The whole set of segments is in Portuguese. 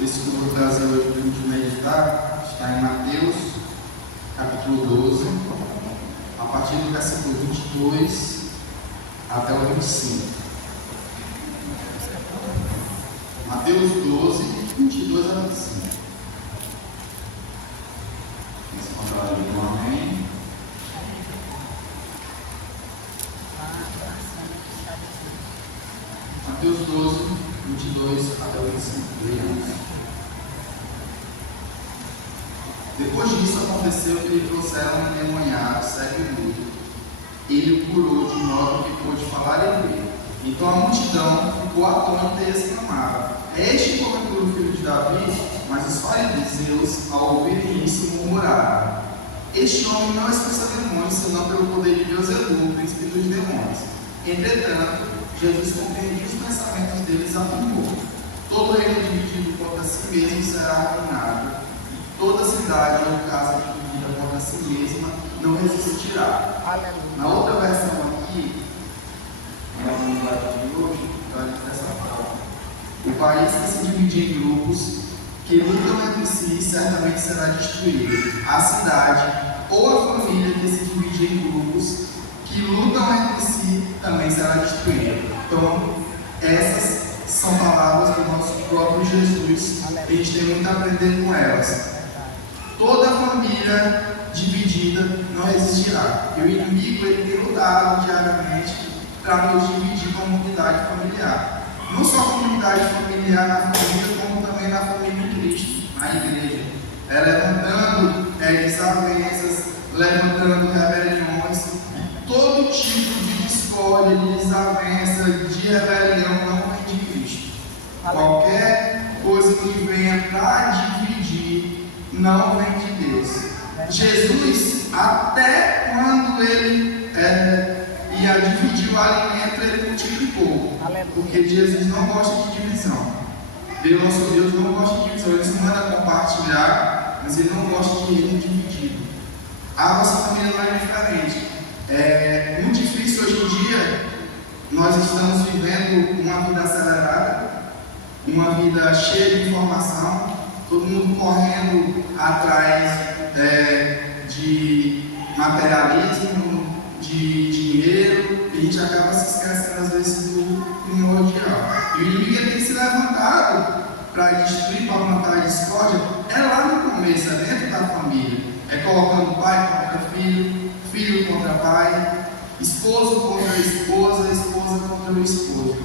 Esse que eu vou trazer hoje para a gente meditar está em Mateus, capítulo 12, a partir do versículo 22 até o 25. Mateus 12, 22 a 25. Vamos encontrar ali no amém. Mateus 12, 22 até o 25. Depois disso aconteceu que lhe trouxeram um endemoniado, cego e mudo. Ele o curou de modo que pôde falar e ver. Então a multidão ficou atônita e exclamava: é este porventura o filho de Davi? Mas os fariseus, ao ouvirem isso, murmuraram: este homem não expulsa demônios, senão pelo poder de Beelzebul, o príncipe dos demônios. Entretanto, Jesus compreendia os pensamentos deles e afirmou: todo reino dividido contra si mesmo será arruinado, e toda cidade ou casa dividida contra si mesma não resistirá. Aleluia. Na outra versão aqui, na comunidade de hoje, está dessa forma: o país que se dividir em grupos que lutam entre si certamente será destruído. A cidade ou a família que se dividir em grupos que lutam entre si também será destruída. Então, essas são palavras do nosso próprio Jesus. A gente tem muito a aprender com elas. Toda família dividida não existirá. E o inimigo ele tem lutado diariamente para nos dividir como unidade familiar. Não só comunidade familiar na família, como também na família em Cristo, na igreja. Levantando desavenças, levantando rebeliões, todo tipo de discórdia, de desavença, de rebelião não vem de Cristo. Qualquer coisa que venha para dividir não vem de Deus. Jesus, até quando ele ia dividir o alimento, ele multiplicou. Porque Jesus não gosta de divisão. Nosso Deus não gosta de divisão. Ele se manda compartilhar, mas ele não gosta de reino dividido. A nossa família não é diferente. É muito difícil hoje em dia. Nós estamos vivendo uma vida acelerada, uma vida cheia de informação, todo mundo correndo atrás de materialismo, de dinheiro, e a gente acaba se esquecendo às vezes do primordial. E o inimigo tem se levantado para destruir, para plantar a discórdia, é lá no começo, é dentro da família, é colocando pai contra filho, filho contra pai, esposo contra esposa, esposa contra o esposo.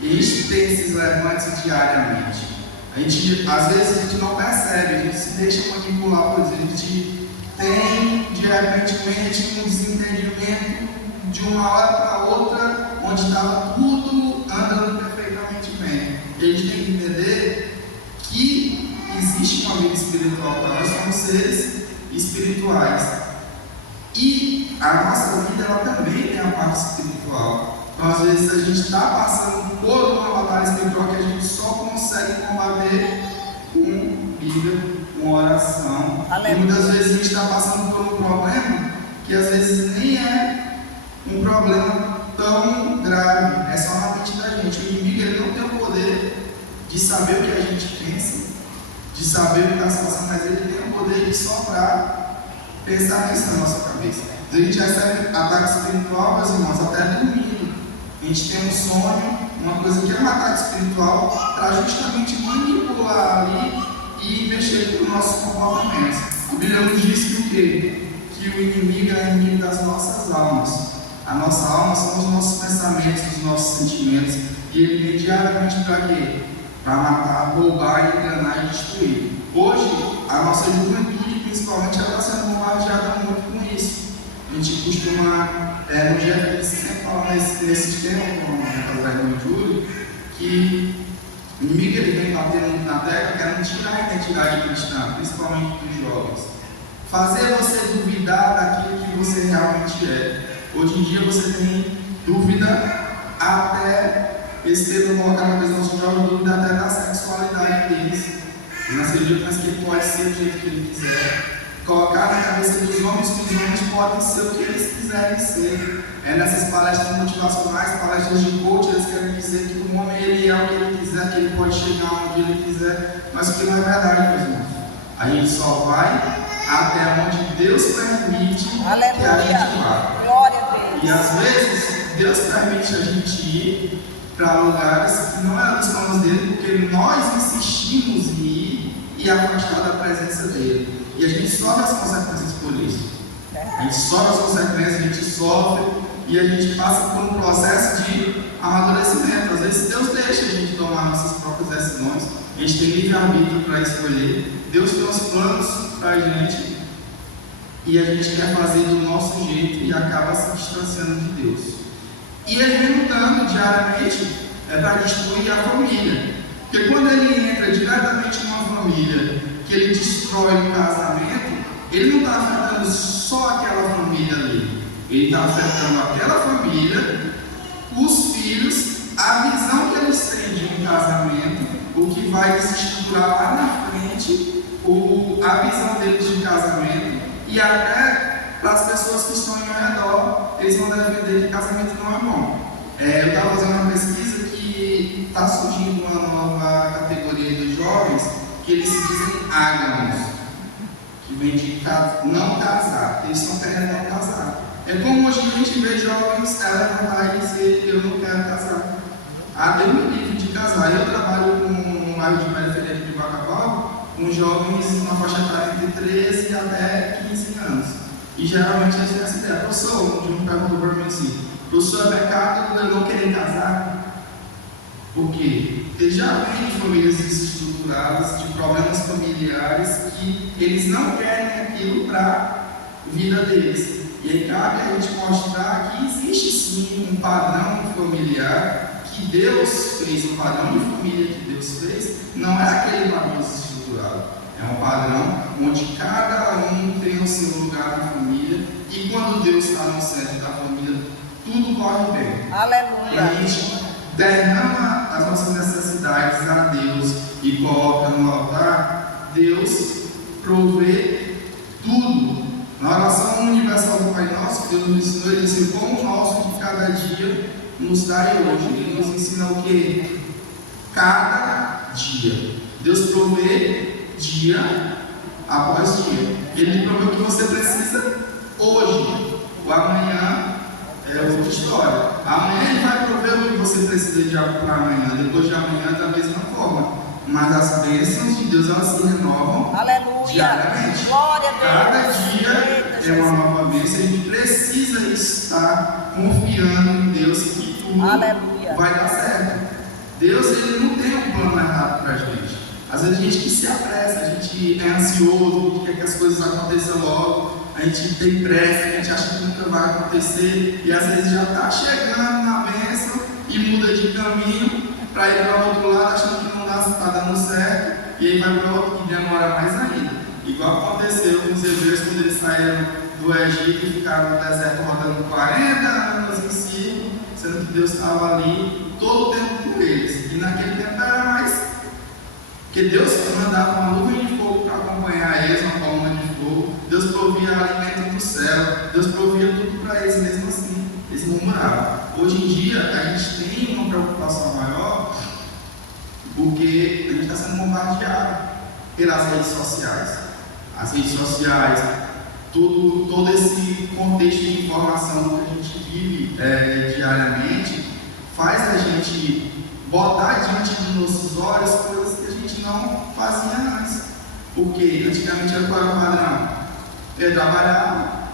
E a gente tem esses levantes diariamente. Às vezes a gente não percebe, a gente se deixa manipular por isso. A gente tem, de repente, um desentendimento de uma hora para outra, onde estava tudo andando perfeitamente bem. E a gente tem que entender que existe uma vida espiritual, nós somos seres espirituais. E a nossa vida ela também tem a parte espiritual. Então, às vezes, a gente está passando por uma batalha espiritual que a gente só consegue combater com Bíblia, com oração. E muitas vezes a gente está passando por um problema que às vezes nem é um problema tão grave, é só na mente da gente. O inimigo ele não tem o poder de saber o que a gente pensa, de saber o que está se passando, mas ele tem o poder de soprar pensamentos na nossa cabeça. A gente recebe ataque espiritual, meus irmãos, até dormindo. A gente tem um sonho, uma coisa que é um ataque espiritual, para justamente manipular ali e mexer com o nosso comportamento. A Bíblia nos diz que o quê? Que o inimigo é inimigo das nossas almas. A nossa alma são os nossos pensamentos, os nossos sentimentos. E ele vem diariamente para quê? Para matar, roubar, enganar e destruir. Hoje, a nossa juventude, principalmente, ela está sendo bombardeada muito com isso. A gente costuma, no dia que a gente sempre fala nesse tema, como o Júlio, que o inimigo ele vem batendo muito na tecla, querendo tirar a identidade cristã, principalmente dos jovens. Fazer você duvidar daquilo que você realmente é. Hoje em dia você tem dúvida até, esse termo colocar na cabeça dos jovens, dúvida até da sexualidade deles. Eles não acreditam que ele pode ser do jeito que ele quiser. Colocar na cabeça dos homens que os homens podem ser o que eles quiserem ser. Nessas palestras motivacionais, palestras de coach, eles querem dizer que o homem ele é o que ele quiser. quiser, que ele pode chegar onde ele quiser, mas o que não é verdade, meus irmãos. A gente só vai até onde Deus permite que a gente vá. Glória a Deus. E às vezes, Deus permite a gente ir para lugares que não é dos planos dele, porque nós insistimos em ir e afastar da presença dele. E a gente sofre as consequências por isso. A gente sofre as consequências, a gente sofre e a gente passa por um processo de amadurecimento. Às vezes Deus deixa a gente tomar nossas próprias decisões, a gente tem livre-arbítrio para escolher. Deus tem os planos para a gente e a gente quer fazer do nosso jeito e acaba se distanciando de Deus. E ele vem lutando diariamente para destruir a família. Porque quando ele entra diretamente numa família, que ele destrói o casamento, ele não está afetando só aquela família ali. Ele está afetando aquela família, os filhos, a visão que eles têm de um casamento, o que vai desestruturar lá na frente, a visão deles de casamento, e até para as pessoas que estão ao redor, eles vão defender que casamento não é bom. Eu estava fazendo uma pesquisa que está surgindo uma nova categoria dos jovens, que eles se dizem ágamos, que vem de não casar, eles estão querendo não casar. É como hoje a gente vê jovens levantar e dizer: eu não quero casar. Deus me livre de casar. Eu trabalho com um bairro de periferia de Bacabal, com jovens na faixa etária entre 13 até 15 anos. E geralmente eles têm essa ideia: professor, um dia me perguntou para mim assim: professor, é pecado eu não querer casar? Por quê? Porque já vem de famílias desestruturadas, de problemas familiares, que eles não querem aquilo para a vida deles. E aí cabe a gente mostrar que existe sim um padrão familiar que Deus fez, um padrão de família que Deus fez, não é aquele padrão desestruturado. É um padrão onde cada um tem o seu lugar na família, e quando Deus está no centro da família, tudo corre bem. Aleluia. E a gente derrama as nossas necessidades a Deus e coloca no altar, Deus provê tudo. Na oração universal do Pai Nosso, Deus nos ensinou, Ele disse: o pão nosso de cada dia nos dai hoje. Ele nos ensina o que? Cada dia. Deus provê dia após dia. Ele provê o que você precisa hoje. O amanhã é outra história. Amanhã Ele vai prover o que você precisa para amanhã. Depois de amanhã, da mesma forma. Mas as bênçãos de Deus, elas se renovam. Aleluia. Diariamente. Glória a Deus. Cada dia é uma nova bênção. A gente precisa estar confiando em Deus que tudo Aleluia. vai dar certo. Deus, Ele não tem um plano errado para a gente. Às vezes a gente que se apressa, a gente é ansioso, a gente quer que as coisas aconteçam logo, a gente tem pressa, a gente acha que nunca vai acontecer, e às vezes já está chegando na bênção e muda de caminho para ir para o outro lado, achando que não está dando certo, e aí vai para outro que demora mais ainda. Igual aconteceu com os hebreus quando eles saíram do Egito e ficaram no deserto rodando 40 anos em si, sendo que Deus estava ali todo o tempo com eles. E naquele tempo era mais, porque Deus mandava uma nuvem de fogo para acompanhar eles, uma coluna de fogo. Deus provia alimento do céu, Deus provia tudo para eles, mesmo assim eles murmuravam. Hoje em dia a gente tem uma preocupação maior, porque a gente está sendo bombardeado pelas redes sociais. As redes sociais, todo esse contexto de informação que a gente vive diariamente, faz a gente botar diante dos nossos olhos coisas que a gente não fazia antes. Porque antigamente era qual era o padrão? Eu trabalhava,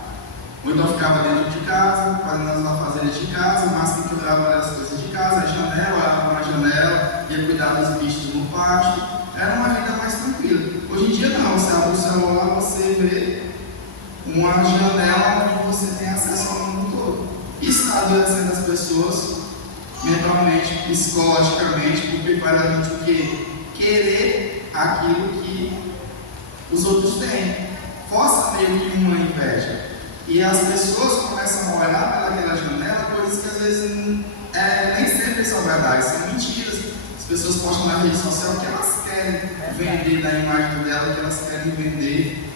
ou então ficava dentro de casa, fazendo as afazeres de casa, o máximo que eu dava era as coisas de casa, a janela, olhava na janela, ia cuidar dos bichos no pasto. Era uma vida mais tranquila. Hoje em dia não, você abre o celular, você vê uma janela onde você tem acesso ao mundo todo. Isso está adoecendo as pessoas mentalmente, psicologicamente, porque faz a gente o quê? Querer aquilo que os outros têm. Força meio que uma inveja. E as pessoas começam a olhar pelaquela janela coisas que às vezes nem sempre são verdade, são mentiras. As pessoas postam na rede social que elas querem vender da imagem dela, que elas querem vender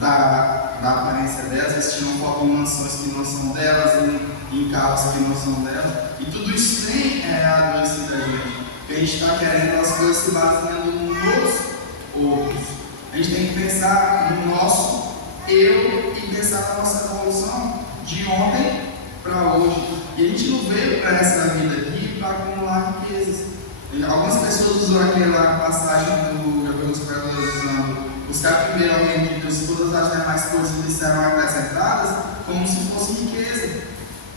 da aparência delas. Eles tiram foto em mansões que não são delas, em carros que não são delas. E tudo isso tem adoecido a gente. a gente está querendo as coisas se baseando nos outros. A gente tem que pensar no nosso eu e pensar na nossa evolução de ontem para hoje. E a gente não veio para essa vida aqui para acumular riquezas. Algumas pessoas usam aquela passagem do alguns pregadores usando: buscar primeiro ao reino de Deus, todas as demais coisas lhe serão acrescentadas, como se fosse riqueza.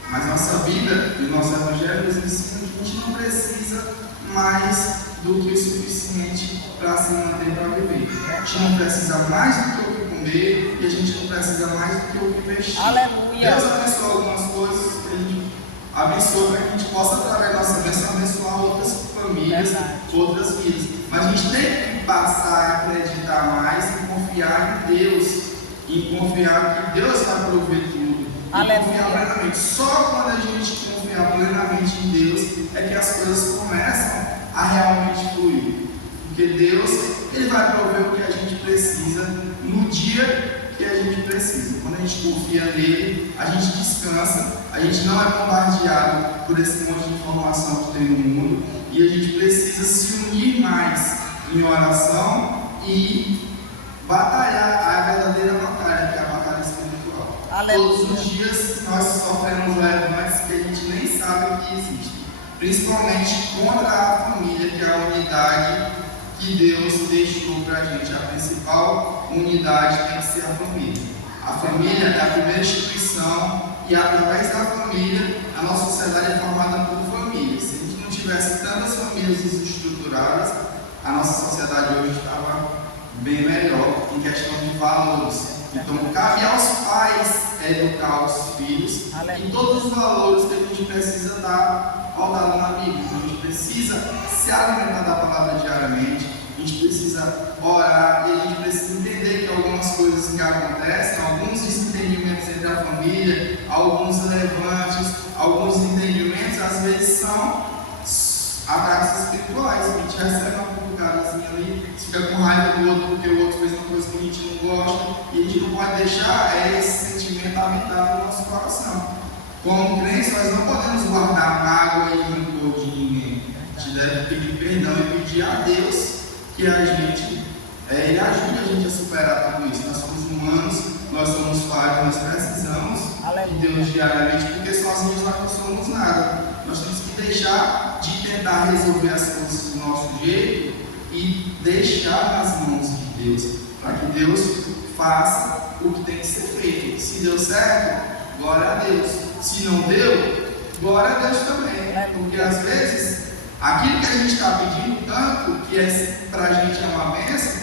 Mas nossa vida e o nosso evangelho nos ensina que a gente não precisa mais do que o suficiente para se manter, para viver. A gente não precisa mais do que o que comer e a gente não precisa mais do que o que vestir. Aleluia. Deus abençoa algumas coisas, Ele abençoa para que a gente possa, através da nossa bênção, abençoar outras famílias, outras vidas. Mas a gente tem que passar a acreditar mais e confiar em Deus, e confiar que Deus vai prover tudo. Confiar plenamente. Só quando a gente confiar plenamente em Deus é que as coisas começam a realmente fluir. Porque Deus, Ele vai prover o que a gente precisa no dia que a gente precisa. Quando a gente confia nele, a gente descansa, a gente não é bombardeado por esse monte de informação que tem no mundo, e a gente precisa se unir mais em oração e batalhar a verdadeira batalha, que é a batalha espiritual. Todos os dias nós sofremos levantes que a gente nem sabe que existe, principalmente contra a família, que é a unidade que Deus deixou para a gente. A principal unidade tem que ser a família. A família é a primeira instituição e, através da família, a nossa sociedade é formada por famílias. Se a gente não tivesse tantas famílias desestruturadas, a nossa sociedade hoje estava bem melhor em questão de valores. Então, cabe aos pais educar os filhos e todos os valores que a gente precisa dar pautado na Bíblia. Então, a gente precisa se alimentar da palavra diariamente, a gente precisa orar e a gente precisa entender que algumas coisas que acontecem, alguns desentendimentos entre a família, alguns levantes, alguns entendimentos, às vezes são ataques espirituais. A gente recebe uma cutucadazinha ali, fica com raiva do outro porque o outro fez uma coisa que a gente não gosta, e a gente não pode deixar esse sentimento habitar no nosso coração. Como crentes, nós não podemos guardar mágoa e rancor de ninguém. A gente deve pedir perdão e pedir a Deus que a gente, Ele ajude a gente a superar tudo isso. Nós somos humanos, nós somos falhos, nós precisamos de Deus diariamente, porque sozinhos nós não somos nada. Nós temos que deixar de tentar resolver as coisas do nosso jeito e deixar nas mãos de Deus, para que Deus faça o que tem que ser feito. Se deu certo, glória a Deus. Se não deu, glória a Deus também. Porque às vezes, aquilo que a gente está pedindo tanto, que é para a gente é uma bênção,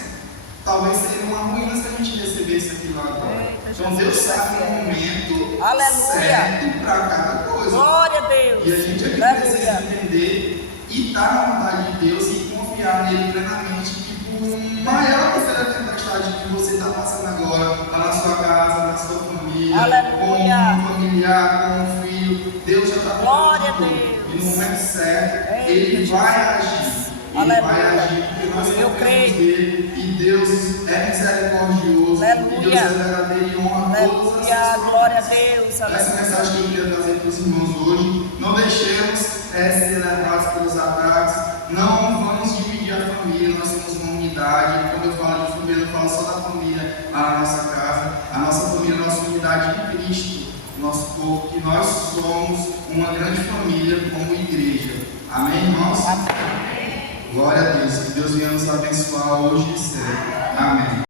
talvez seria uma ruína se a gente recebesse aquilo agora. Então Deus sabe o momento certo para cada coisa. Glória a Deus. E a gente aqui precisa entender e estar na vontade de Deus e confiar nele plenamente, que por maior que seja a tempestade que você está passando agora, lá na sua casa, na sua família, com um familiar, com um filho, Deus já está cuidando. E no momento certo, Ele vai agir. Ele vai agir porque nós confiamos nele, e Deus é misericordioso, e Deus é verdadeiro e honra todas as pessoas. Glória a Deus. Essa mensagem que eu queria trazer para os irmãos hoje: não deixemos ser levados pelos ataques, não vamos dividir a família, nós somos uma unidade. Quando eu falo de família, eu falo só da família lá na nossa casa. A nossa família é a nossa unidade em Cristo, nosso corpo, que nós somos uma grande família como igreja. Amém, irmãos? Amém. Glória a Deus, que Deus venha nos abençoar hoje e sempre.